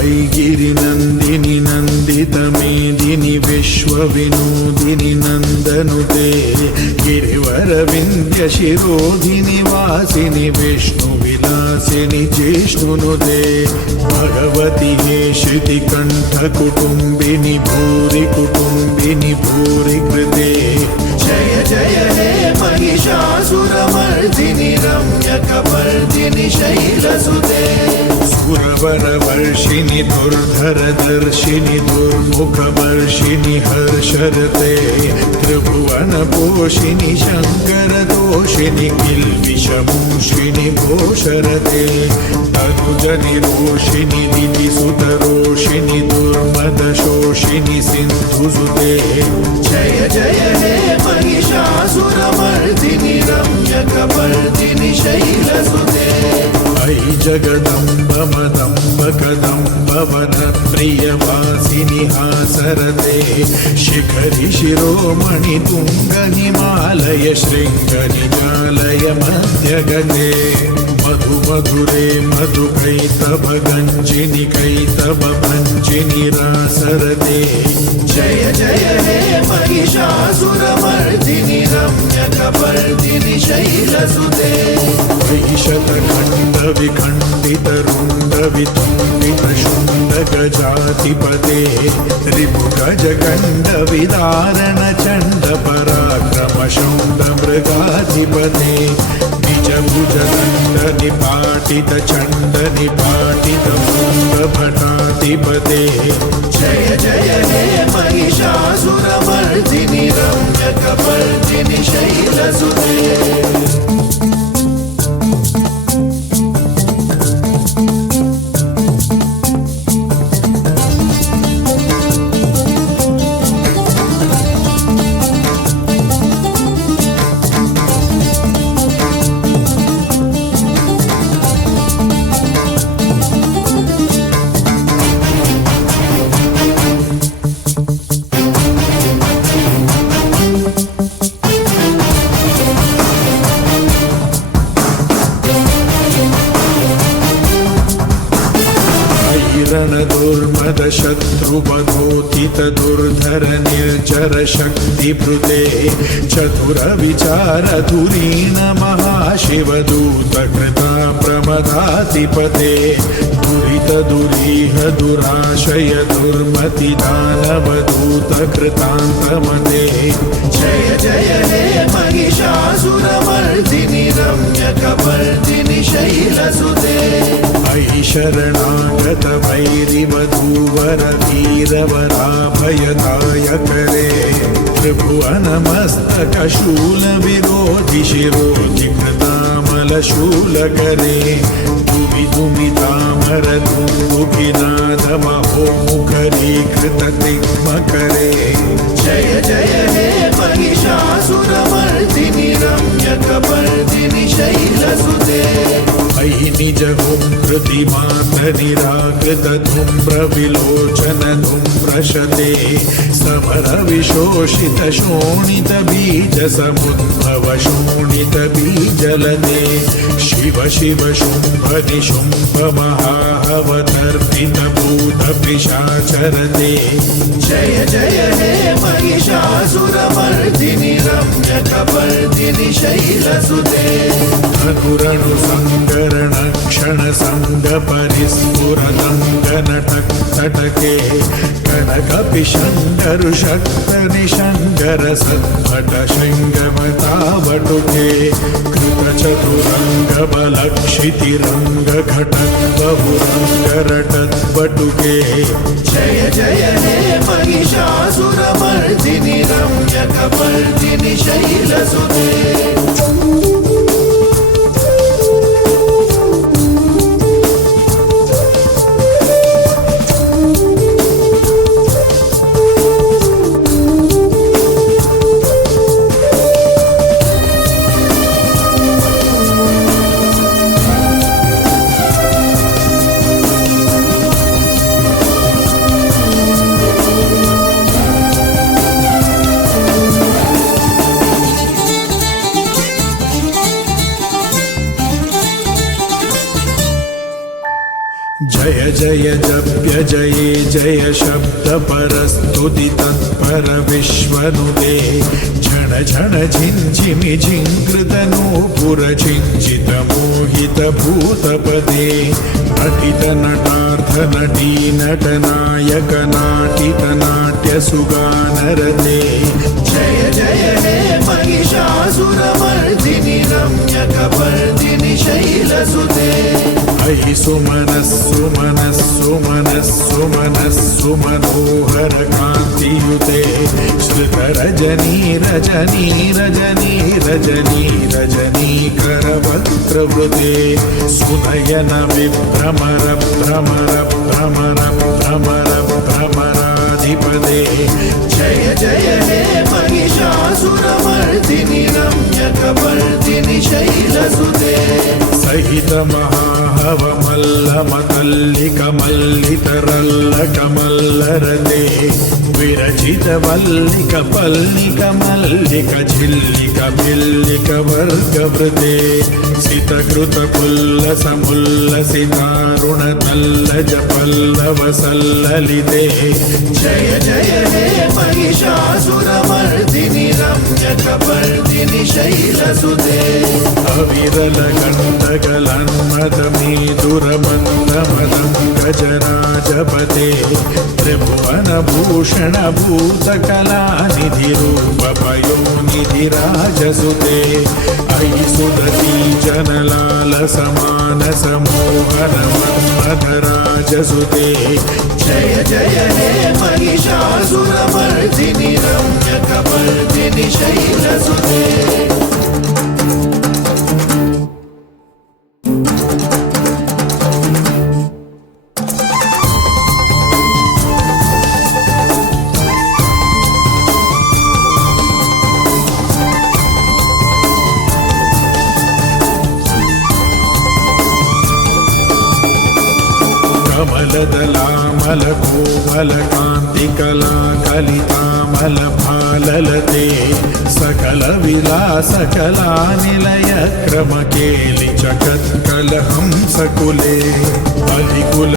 ऐगिरिनन्दिनि नन्दितमेदिनि विश्वविनोदिनि नन्दनुते गिरिवरविन्द्यशिरोधिनि वासिनि विष्णुविलासिनि जिष्णुनुते भगवति हे श्रुतिकण्ठकुटुम्बिनि भूरि कुटुम्बिनि भूरि कृते जय जय हे महिषासुरमर्दिनि रम्यकपर्दिनि शैलसुते सुरवरवर्षिणि दुर्धरदर्शिनि दुर्मुखवर्षिणि हर्षरते त्रिभुवनपोषिणि शङ्करदोषिणि किल्बिषमूषिणि घोषरते तनुजनिरोषिणि दितिसुतरोषिणि दुर्मदशोषिणि सिन्धुसुते जय जय हे महिषासुरमर्दिनि रम्यकपर्दिनि शैलसुते अयि जगदम्ब मदम्ब कदम्ब वनप्रियवासिनि हासरते शिखरि शिरोमणि तुङ्ग हिमालय शृङ्ग निजालय मध्यगते मधु मधुरे मधु कैतव गञ्जिनि कैतव भञ्जिनि रासरते जय जय हे महिषासुरमर्दिनि रम्यकपर्दिनि शैलसुते शतखण्ड विखण्डित रुण्ड वितुण्डित शुण्ड गजाधिपते रिपुगज गण्ड विदारण चण्ड पराक्रम शौण्ड मृगाधिपते निज भुज दण्ड निपाटित चण्ड निपाटित मुण्ड भटाधिपते जय जय हे महिषासुरमर्दिनि रम्यकपर्दिनि शैलसुते दुर्मद शत्रुवधोतित दुर्धर निर्जर शक्तिभृते चतुर विचार धुरीण महाशिवदूत कृता प्रमदाधिपते दुरित दुरीह दुराशय दुर्मति दानवदूत कृतान्तमते जय जय हे महिषासुरमर्दिनि रम्यकपर्दिनि शैलसुते अयि शरणागत वैरिवधूवर वीरवराभयदायकरे त्रिभुवनमस्तकशूल विरोधि शिरोधि कृतामलशूलकरे दुमि दुमितामर दुन्दुभिनाद महोमुखरीकृत तिग्मकरे जय जय हे महिषासुरमर्दिनि रम्यकपर्दिनि शैलसुते अयि निज हुंकृति मात निराकृत धूम्र विलोचन धूम्रशते समर विशोषित शोणित बीज समुद्भव शोणित बीजलते शिव शिव शुंभ निशुंभ महावतर्पित भूत पिशाचरते जय जय हे महिषासुरमर्दिनि रम्यकपर्दिनि शैलसुते धनुरणु संगरण क्षण संग परिस्फुरदंगन टके कनक पिशंगर शक्त निशंगर सत्पट शृंगवतावटुके कृत चतुरंग बलक्षितिरंग घटक बहुरंग रटत बटुके जय जय हे महिषासुरमर्दिनि रम्यकपर्दिनि शैलसुते जय जय जप्य जये जय शब्द परस्तुति तत्पर विश्वनुदे झण झण झिञ्झिमि झिङ्कृतनूपुर झिञ्झित मोहित भूतपदे नटित नटार्थ नटी नटनायक नाटित नाट्य सुगानरते जय जय हे महिषासुरमर्दिनि रम्यकपर्दिनि शैलसुते अयि सुमनस्सुमनस्सुमनस्सुमनोहर कान्तियुते श्रुतरजनी रजनी रजनी रजनी रजनीकरवक्त्रवृते सुनयन विभ्रमर भ्रमर भ्रमर भ्रमर भ्रमराधिपदे जय जय हे महिषासुरमर्दिनि रम्यकपर्दिनि शैलसुते सहित महाहव मल्लमतल्लिकमल्लितरल्लकमल्लरते विरचित वल्लिक पल्लिक मल्लिक झिल्लिक भिल्लिक वर्गवृते सितकृत पुल्लस मुल्लसितारुण तल्लज पल्लव सल्ललिते जय जय हे महिषासुरमर्दिनि रम्यकपर्दिनि शैलसुते अविरल गण्डकलन्मदमेदुरमन्दमदं गजराजपते त्रिभुवनभूषण भूतकलानिधिरूपपयोनिधिराजसुते अयि सुदती जनलाल समानस मोहन मन्मथराजसुते जय जय हे महिषासुरमर्दिनि रम्यकपर्दिनि शैलसुते कमलदलामल कोमल कान्तिकला कलितामल भाललते सकल विलास कला निलय क्रम केलि जगत्कल हंसकुले बलिकुल